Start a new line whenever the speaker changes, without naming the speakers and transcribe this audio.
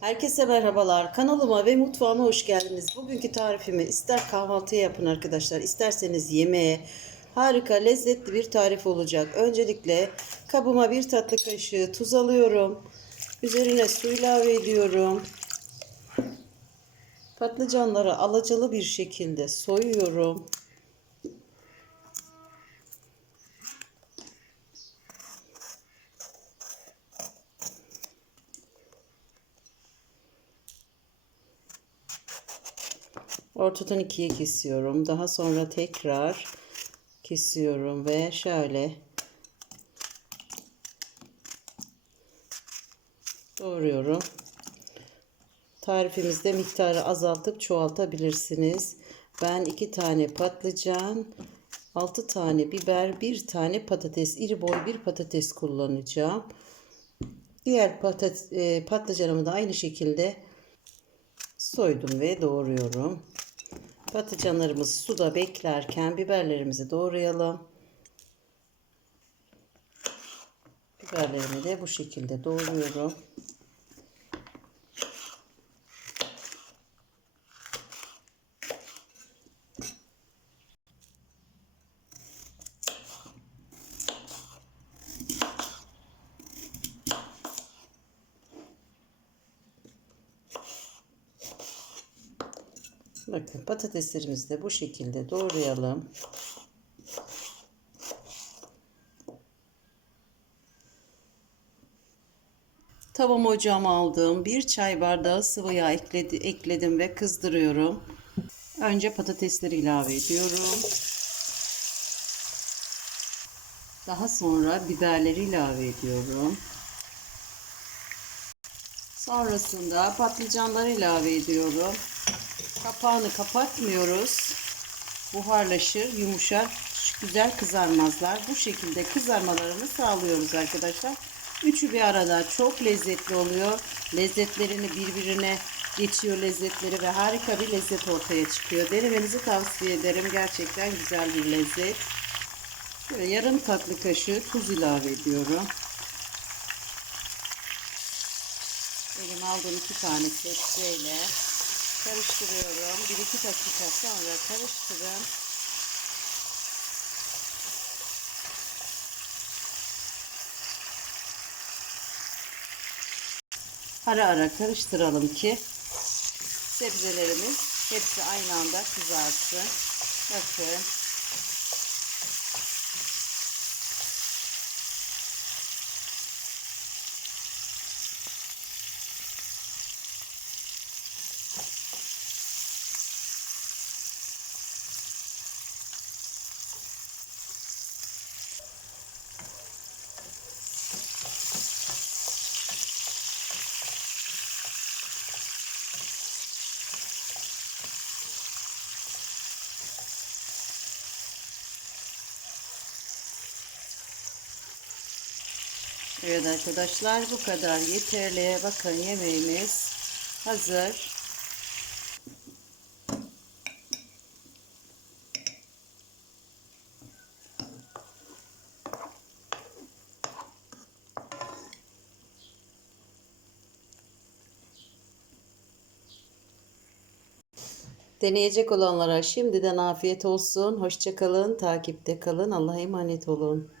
Herkese merhabalar. Kanalıma ve mutfağıma hoş geldiniz. Bugünkü tarifimi ister kahvaltıya yapın arkadaşlar, isterseniz yemeğe harika lezzetli bir tarif olacak. Öncelikle kabıma bir tatlı kaşığı tuz alıyorum. Üzerine su ilave ediyorum. Patlıcanları alacalı bir şekilde soyuyorum. Ortadan ikiye kesiyorum. Daha sonra tekrar kesiyorum ve şöyle doğruyorum. Tarifimizde miktarı azaltıp çoğaltabilirsiniz. Ben iki tane patlıcan, altı tane biber, bir tane patates, iri boy bir patates kullanacağım. Diğer patat, e, patlıcanımı da aynı şekilde soydum ve doğruyorum. Patlıcanlarımız suda beklerken biberlerimizi doğrayalım. Biberlerimi de bu şekilde doğruyorum. Bakın patateslerimizi de bu şekilde doğrayalım. Tavama ocağıma aldım. Bir çay bardağı sıvı yağ ekledi, ekledim ve kızdırıyorum. Önce patatesleri ilave ediyorum. Daha sonra biberleri ilave ediyorum. Sonrasında patlıcanları ilave ediyorum. Kapağını kapatmıyoruz. Buharlaşır, yumuşar, güzel kızarmazlar. Bu şekilde kızarmalarını sağlıyoruz arkadaşlar. Üçü bir arada çok lezzetli oluyor. Lezzetlerini birbirine geçiyor lezzetleri ve harika bir lezzet ortaya çıkıyor. Denemenizi tavsiye ederim. Gerçekten güzel bir lezzet. Şöyle yarım tatlı kaşığı tuz ilave ediyorum. Elim aldığım iki tane tepsiyle karıştırıyorum. 1-2 dakika sonra karıştırın. Ara ara karıştıralım ki sebzelerimiz hepsi aynı anda kızarsın. Bakın. Evet arkadaşlar bu kadar yeterli. Bakın yemeğimiz hazır. Deneyecek olanlara şimdiden afiyet olsun. Hoşçakalın, takipte kalın. Allah'a emanet olun.